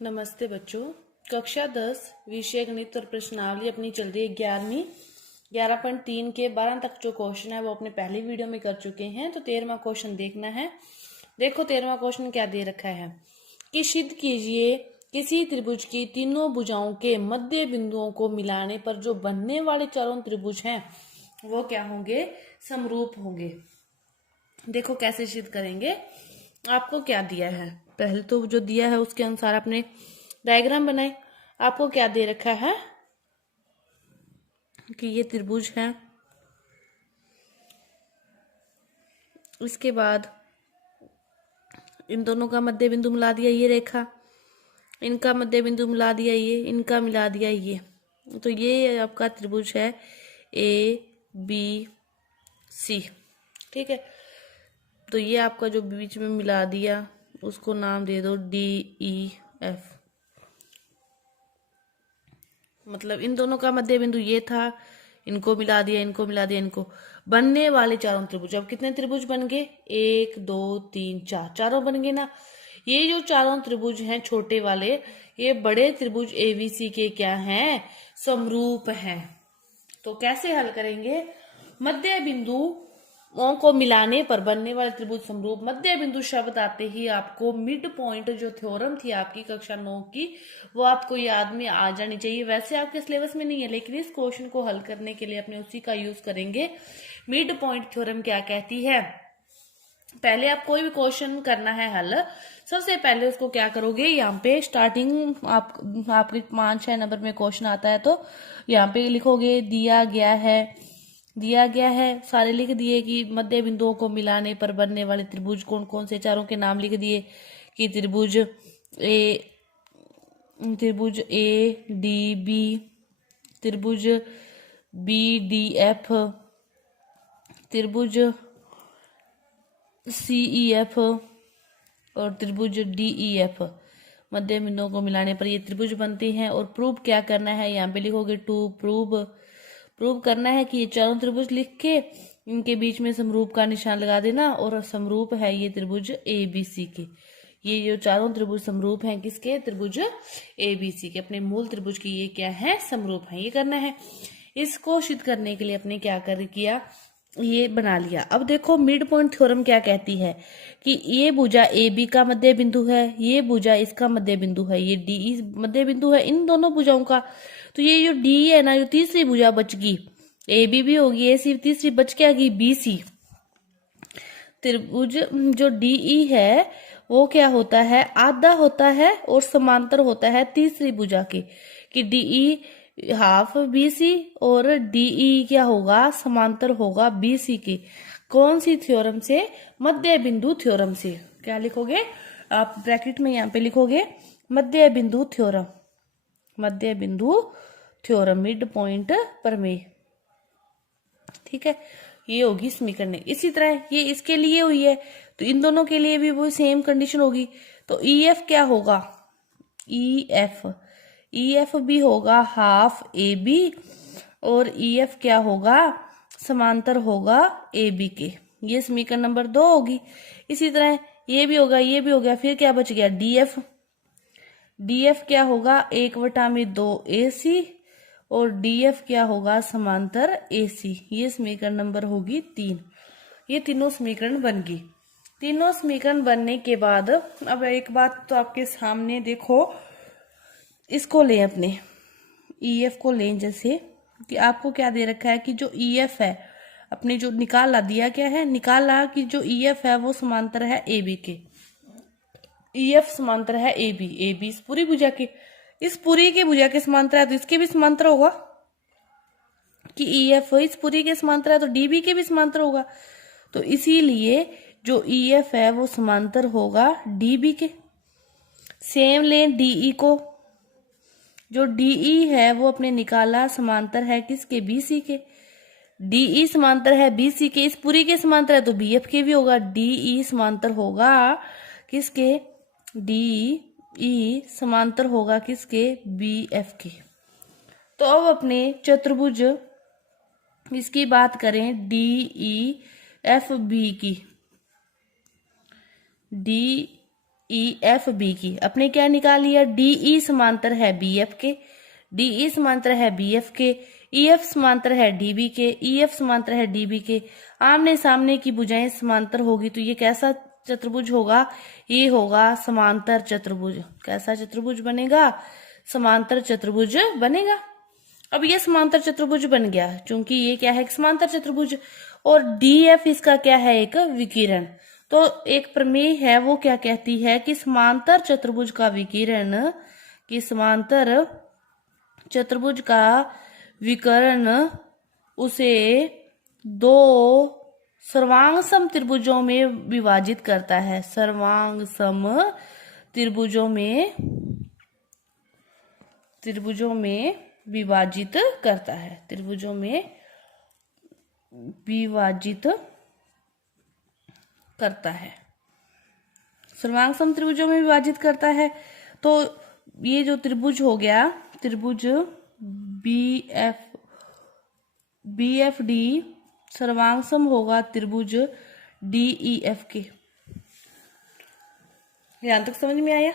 नमस्ते बच्चों। कक्षा 10 विषय गणित और प्रश्नावली अपनी चल रही है 11वीं। 11.3 के 12 तक जो क्वेश्चन है वो अपने पहली वीडियो में कर चुके हैं, तो 13वां क्वेश्चन देखना है। देखो 13वां क्वेश्चन क्या दे रखा है कि सिद्ध कीजिए किसी त्रिभुज की तीनों भुजाओं के मध्य बिंदुओं को मिलाने पर जो बनने वाले चारों त्रिभुज हैं वो क्या होंगे, समरूप होंगे। देखो कैसे सिद्ध करेंगे। आपको क्या दिया है, पहले तो जो दिया है उसके अनुसार आपने डायग्राम बनाए। आपको क्या दे रखा है कि ये त्रिभुज है, इसके बाद इन दोनों का मध्य बिंदु मिला दिया ये रेखा, इनका मध्य बिंदु मिला दिया ये, इनका मिला दिया ये, तो ये आपका त्रिभुज है ABC। ठीक है, तो ये आपका जो बीच में मिला दिया उसको नाम दे दो DEF। मतलब इन दोनों का मध्य बिंदु ये था, इनको मिला दिया, इनको मिला दिया, इनको बनने वाले चारों त्रिभुज। अब कितने त्रिभुज बन गए, 1 2 3 4, चारों बन गए ना। ये जो चारों त्रिभुज हैं छोटे वाले, ये बड़े त्रिभुज ABC के क्या हैं, समरूप हैं। तो कैसे हल करेंगे, मध्य बिंदु को मिलाने पर बनने वाले त्रिभुज समरूप। मध्य बिंदु शब्द आते ही आपको मिड पॉइंट जो थ्योरम थी आपकी कक्षा 9 की, वो आपको याद में आ जानी चाहिए। वैसे आपके सिलेबस में नहीं है, लेकिन इस क्वेश्चन को हल करने के लिए अपने उसी का यूज करेंगे। मिड पॉइंट थ्योरम क्या कहती है। पहले आप कोई भी क्वेश्चन करना है हल, सबसे पहले उसको क्या करोगे, यहाँ पे स्टार्टिंग आपके 5-6 नंबर में क्वेश्चन आता है तो यहाँ पे लिखोगे दिया गया है, सारे लिख दिए कि मध्य बिंदुओं को मिलाने पर बनने वाले त्रिभुज कौन कौन से, चारों के नाम लिख दिए कि त्रिभुज ADB, त्रिभुज BDF, त्रिभुज CEF और त्रिभुज DEF। मध्य बिंदुओं को मिलाने पर ये त्रिभुज बनते हैं। और प्रूव क्या करना है, यहाँ पे लिखोगे टू प्रूव करना है कि ये चारों त्रिभुज लिख के इनके बीच में समरूप का निशान लगा देना। और समरूप है ये त्रिभुज ABC के, ये जो चारों त्रिभुज समरूप हैं किसके, त्रिभुज ABC के, अपने मूल त्रिभुज की ये क्या है, समरूप है। ये करना है। इसको सिद्ध करने के लिए अपने क्या किया, ये बना लिया। अब देखो मिड पॉइंट थ्योरम क्या कहती है कि ये भुजा AB का मध्य बिंदु है, ये भुजा इसका मध्य बिंदु है, ये DE मध्य बिंदु है इन दोनों भुजाओं का। तो ये जो DE है ना, जो तीसरी भुजा बच गई, AB भी होगी, AC तीसरी बच क्या गई, BC। त्रिभुज जो DE है वो क्या होता है, आधा होता है और समांतर होता है तीसरी भुजा के, कि DE हाफ BC और DE क्या होगा, समांतर होगा BC के। कौन सी थ्योरम से, मध्य बिंदु थ्योरम से। क्या लिखोगे आप, ब्रैकेट में यहाँ पे लिखोगे मध्य बिंदु थ्योरम, मध्य बिंदु थ्योरम, मिड पॉइंट प्रमेय। ठीक है, ये होगी समीकरण। इसी तरह ये इसके लिए हुई है तो इन दोनों के लिए भी वो सेम कंडीशन होगी। तो EF क्या होगा, EF भी होगा हाफ AB और EF क्या होगा, समांतर होगा AB के। ये समीकरण नंबर 2 होगी। इसी तरह ये भी होगा, ये भी हो गया। फिर क्या बच गया, DF क्या होगा, 1/2 AC और DF क्या होगा, समांतर AC। ये समीकरण नंबर होगी 3। ये तीनों समीकरण बन गई। तीनों समीकरण बनने के बाद अब एक बात तो आपके सामने देखो, इसको लें अपने EF को लें, जैसे कि आपको क्या दे रखा है कि जो EF है अपने जो निकाला दिया, क्या है, निकाला कि जो EF है वो समांतर है AB के। EF समांतर है AB इस पूरी भुजा के, इस पूरी के भुजा के समांतर है तो इसके भी समांतर होगा कि EF इस पूरी के समांतर है तो DB के भी समांतर होगा। तो इसीलिए जो EF है वो समांतर होगा DB के। सेम लें DE को, जो DE है वो अपने निकाला समांतर है किसके, BC के। DE समांतर है BC के, इस पूरी के समांतर है तो BF के भी होगा। DE समांतर होगा किसके, DE समांतर होगा किसके, BF के। तो अब अपने चतुर्भुज इसकी बात करें DEFB की, DEFB की। अपने क्या निकाल लिया, DE समांतर है BF के, DE समांतर है BF के, EF समांतर है DB के, EF समांतर है DB के। आमने सामने की भुजाएं समांतर होगी तो ये कैसा चतुर्भुज होगा, ये होगा समांतर चतुर्भुज। कैसा चतुर्भुज बनेगा, समांतर चतुर्भुज बनेगा। अब ये समांतर चतुर्भुज बन गया क्योंकि ये क्या है, एक समांतर चतुर्भुज, और DF इसका क्या है, एक विकिरण। तो एक प्रमेय है वो क्या कहती है कि समांतर चतुर्भुज का विकिरण, कि समांतर चतुर्भुज का विकर्ण उसे दो सर्वांग सम त्रिभुजों में विभाजित करता है। सर्वांग सम त्रिभुजों में विभाजित करता है, त्रिभुजों में विभाजित करता है, सर्वांग सम त्रिभुजों में विभाजित करता है। तो ये जो त्रिभुज हो गया, त्रिभुज BFD सर्वांग सम होगा त्रिभुज DEF के। यहां तक समझ में आया।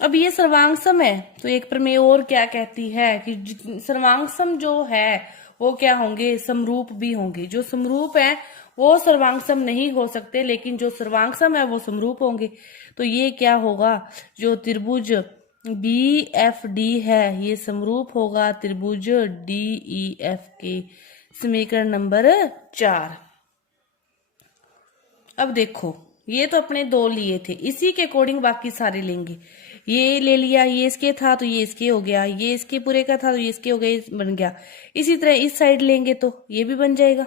अब ये सर्वांग सम है तो एक प्रमेय और क्या कहती है कि सर्वांग सम जो है वो क्या होंगे, समरूप भी होंगे। जो समरूप है वो सर्वांग सम नहीं हो सकते, लेकिन जो सर्वांग सम है वो समरूप होंगे। तो ये क्या होगा, जो त्रिभुज BFD है ये समरूप होगा त्रिभुज DEF के। समीकरण नंबर 4। अब देखो ये तो अपने दो लिए थे, इसी के अकॉर्डिंग बाकी सारे लेंगे। ये ले लिया, ये इसके था तो ये इसके हो गया, ये इसके पूरे का था तो ये इसके हो गया, ये बन गया। इसी तरह इस साइड लेंगे तो ये भी बन जाएगा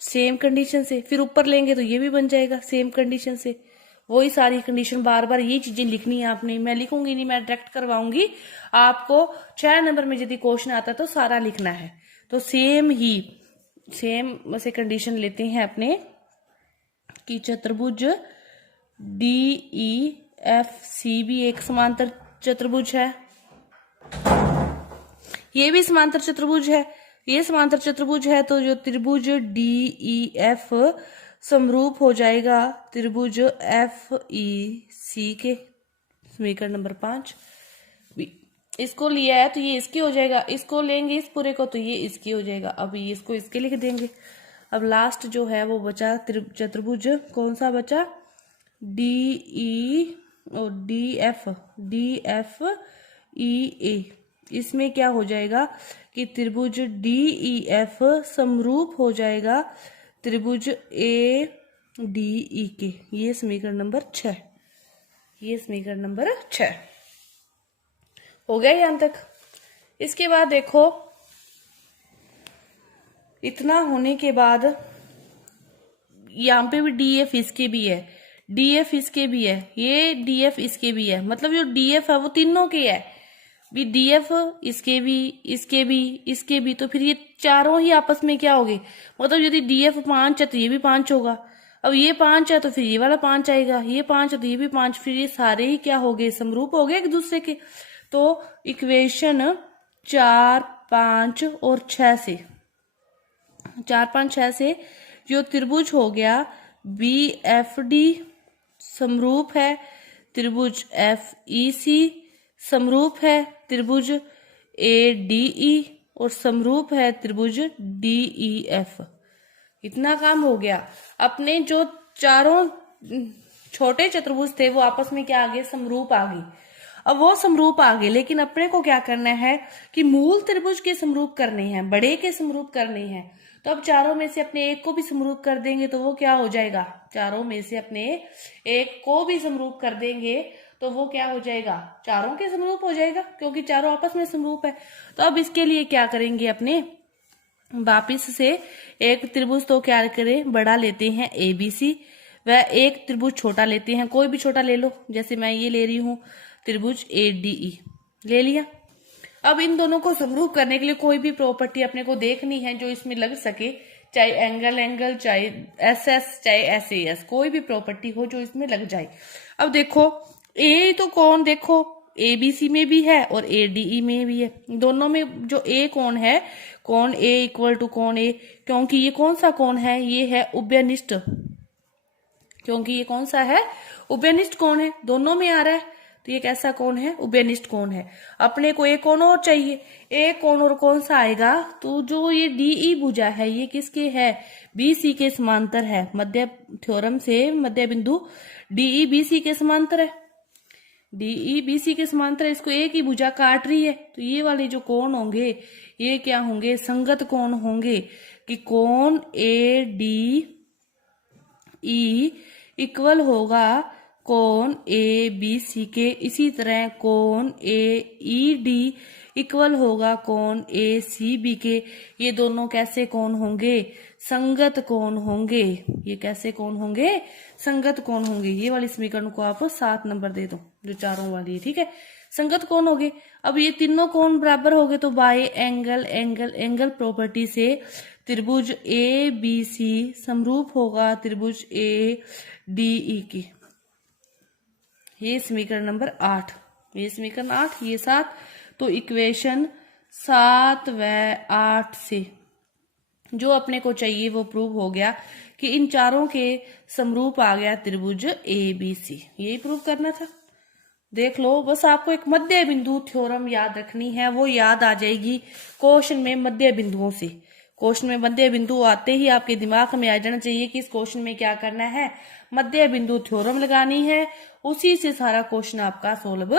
सेम कंडीशन से, फिर ऊपर लेंगे तो ये भी बन जाएगा सेम कंडीशन से। वही सारी कंडीशन, बार बार ये चीजें लिखनी है आपने, मैं लिखूंगी नहीं, मैं डायरेक्ट करवाऊंगी आपको। 4 नंबर में यदि क्वेश्चन आता तो सारा लिखना है। तो सेम से कंडीशन लेते हैं अपने कि चतुर्भुज DEFC भी एक समांतर चतुर्भुज है, ये भी समांतर चतुर्भुज है, ये समांतर चतुर्भुज है। तो जो त्रिभुज DEF समरूप हो जाएगा त्रिभुज FEC के। समीकरण नंबर 5। इसको लिया है तो ये इसकी हो जाएगा, इसको लेंगे इस पूरे को तो ये इसकी हो जाएगा। अब ये इसको इसके लिख देंगे। अब लास्ट जो है वो बचा चतुर्भुज, कौन सा बचा, DFEA। इसमें क्या हो जाएगा कि त्रिभुज DEF समरूप हो जाएगा त्रिभुज ADE के। ये समीकरण नंबर 6, ये समीकरण नंबर 6 हो गया यहां तक। इसके बाद देखो, इतना होने के बाद यहाँ पे भी DF इसके भी है, DF इसके भी है, ये DF इसके भी है। मतलब जो DF है वो तीनों के है भी, DF इसके भी, इसके भी, इसके भी। तो फिर ये चारों ही आपस में क्या होगे, मतलब यदि DF 5 है तो ये भी 5 होगा। अब ये 5 है तो फिर ये वाला 5 आएगा, ये 5 है तो ये भी 5, फिर ये सारे ही क्या हो गए, समरूप हो गए एक दूसरे के। तो इक्वेशन 4, 5 और 6 से, 4, 5, 6 से जो त्रिभुज हो गया BFD समरूप है त्रिभुज FEC, समरूप है त्रिभुज ADE और समरूप है त्रिभुज DEF। इतना काम हो गया। अपने जो चारों छोटे चतुर्भुज थे वो आपस में क्या आ गए, समरूप आ गए। अब वो समरूप आ गए, लेकिन अपने को क्या करना है कि मूल त्रिभुज के समरूप करने हैं, बड़े के समरूप करने हैं। तो अब चारों में से अपने एक को भी समरूप कर देंगे तो वो क्या हो जाएगा, चारों में से अपने एक को भी समरूप कर देंगे तो वो क्या हो जाएगा, चारों के समरूप हो जाएगा, क्योंकि चारों आपस में समरूप है। तो अब इसके लिए क्या करेंगे, अपने वापिस से एक त्रिभुज तो क्या करें, बड़ा लेते हैं ABC, वह एक त्रिभुज छोटा लेते हैं, कोई भी छोटा ले लो, जैसे मैं ये ले रही हूं त्रिभुज ADE ले लिया। अब इन दोनों को समरूप करने के लिए कोई भी प्रॉपर्टी अपने को देखनी है जो इसमें लग सके, चाहे एंगल, चाहे SS, चाहे SAS, कोई भी प्रॉपर्टी हो जो इसमें लग जाए। अब देखो A तो कौन, देखो ABC में भी है और ADE में भी है। दोनों में जो A कौन है, कौन A इक्वल टू कौन A, क्योंकि ये कौन सा कौन है, ये है उभयनिष्ठ, क्योंकि ये कौन सा है, उभयनिष्ठ कोण है, दोनों में आ रहा है, तो ये कैसा कोण है, उभयनिष्ठ कोण है। अपने को एक कोण और चाहिए, एक कोण और कौन सा आएगा, तो जो ये डीई भुजा है ये किसके है, बीसी के समांतर है। मध्य थ्योरम से मध्य बिंदु डीई बीसी के समांतर है, डीई बीसी के समांतर है, इसको एक ही भुजा काट रही है, तो ये वाले जो कोण होंगे ये क्या होंगे, संगत कोण होंगे, कि कोण ए डी ई इक्वल होगा कोण ए बी सी के। इसी तरह कोण ए ई डी इक्वल होगा कोण ए सी बी के। ये दोनों कैसे कोण होंगे, संगत कोण होंगे। ये कैसे कोण होंगे, संगत कोण होंगे। ये वाली समीकरण को आप 7 नंबर दे दो, जो चारों वाली है, ठीक है, संगत कोण हो गए। अब ये तीनों कोण बराबर हो गए, तो bye angle angle angle property से त्रिभुज ए बी सी समरूप होगा त्रिभुज ए डी ई की। ये समीकरण नंबर 8, ये समीकरण 8, ये 7। तो इक्वेशन 7 व 8 से जो अपने को चाहिए वो प्रूव हो गया कि इन चारों के समरूप आ गया त्रिभुज ए बी सी। यही प्रूव करना था। देख लो, बस आपको एक मध्य बिंदु थ्योरम याद रखनी है, वो याद आ जाएगी क्वेश्चन में मध्य बिंदुओं से। क्वेश्चन में मध्य बिंदु आते ही आपके दिमाग में आ जाना चाहिए कि इस क्वेश्चन में क्या करना है, मध्य बिंदु थ्योरम लगानी है, उसी से सारा क्वेश्चन आपका सोल्व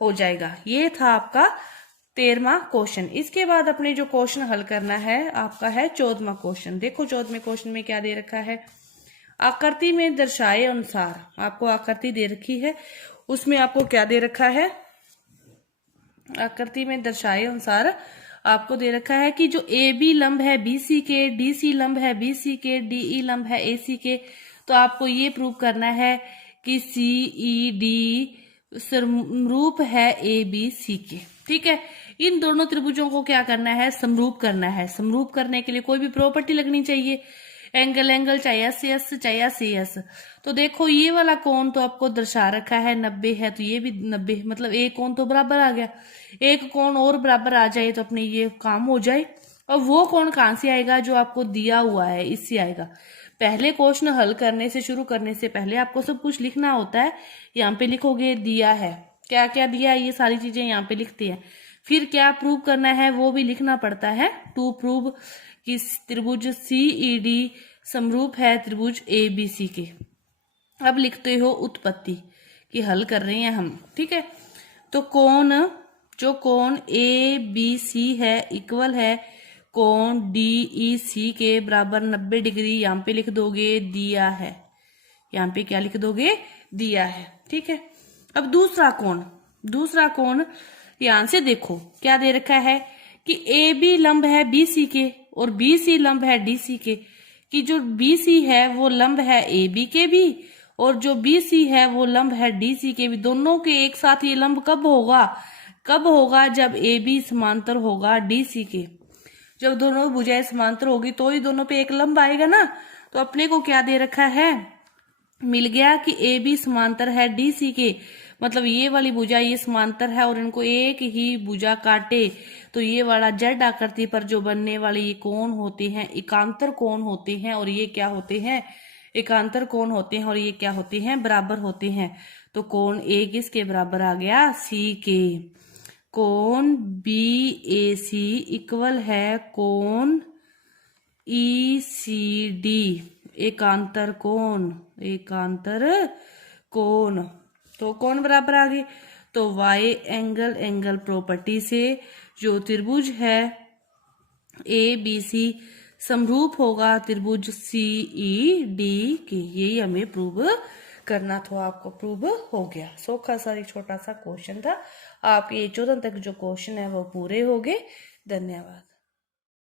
हो जाएगा। ये था आपका 13वां क्वेश्चन। इसके बाद अपने जो क्वेश्चन हल करना है आपका है 14वां क्वेश्चन। देखो 14वें क्वेश्चन में क्या दे रखा है, आकृति में दर्शाए अनुसार, आपको आकृति दे रखी है, उसमें आपको क्या दे रखा है, आकृति में दर्शाए अनुसार आपको दे रखा है कि जो ए बी लंब है बीसी के, डीसी लंब है बीसी के, डीई लंब है एसी के। तो आपको ये प्रूव करना है कि सीई डी समरूप है ए बी सी के, ठीक है। इन दोनों त्रिभुजों को क्या करना है, समरूप करना है। समरूप करने के लिए कोई भी प्रॉपर्टी लगनी चाहिए, एंगल एंगल चाहे एस चाहे सी। तो देखो ये वाला कोण तो आपको दर्शा रखा है 90 है, तो ये भी 90, मतलब एक कोण तो बराबर आ गया। एक कोण और बराबर आ जाए तो अपने ये काम हो जाए। और वो कोण कहां से आएगा, जो आपको दिया हुआ है इससे आएगा। पहले क्वेश्चन हल करने से शुरू करने से पहले आपको सब कुछ लिखना होता है। यहाँ पे लिखोगे दिया है, क्या क्या दिया है, ये सारी चीजें यहाँ पे लिखते हैं। फिर क्या प्रूव करना है वो भी लिखना पड़ता है, टू प्रूव कि त्रिभुज सीईडी समरूप है त्रिभुज ए बी सी के। अब लिखते हो उत्पत्ति कि हल कर रहे हैं हम, ठीक है। तो कोण, जो कोण ए बी सी है इक्वल है कोण डी ई सी के बराबर 90 डिग्री। यहाँ पे लिख दोगे दिया है, यहाँ पे क्या लिख दोगे, दिया है, ठीक है। अब दूसरा कोण ध्यान से देखो क्या दे रखा है कि ए बी लंब है बीसी के और बीसी लंब है डीसी के, कि जो बीसी है वो लंब है ए बी के भी और जो बीसी है वो लंब है डीसी के भी। दोनों के एक साथ ये लंब कब होगा, जब ए बी समांतर होगा डीसी के। जब दोनों भुजाएं समांतर होगी तो ही दोनों पे एक लंब आएगा ना। तो अपने को क्या दे रखा है, मिल गया कि ए बी समांतर है डीसी के, मतलब ये वाली भुजा ये समांतर है और इनको एक ही भुजा काटे तो ये वाला जेड आकृति पर जो बनने वाले ये कोण होते हैं एकांतर कोण होते हैं, और ये क्या होते हैं, एकांतर कोण होते हैं, और ये क्या होते हैं, बराबर होते हैं। तो कोण ए किसके बराबर आ गया, सी के। कोण बी ए सी इक्वल है कोण ई सी डी, एकांतर कोण। तो कौन बराबर आ गए, तो वाई एंगल एंगल प्रॉपर्टी से जो त्रिभुज है ए बी सी समरूप होगा त्रिभुज सी ई डी के। यही हमें प्रूव करना था, आपको प्रूव हो गया। सोखा सा एक छोटा सा क्वेश्चन था, आपके 14 तक जो क्वेश्चन है वो पूरे हो गए। धन्यवाद।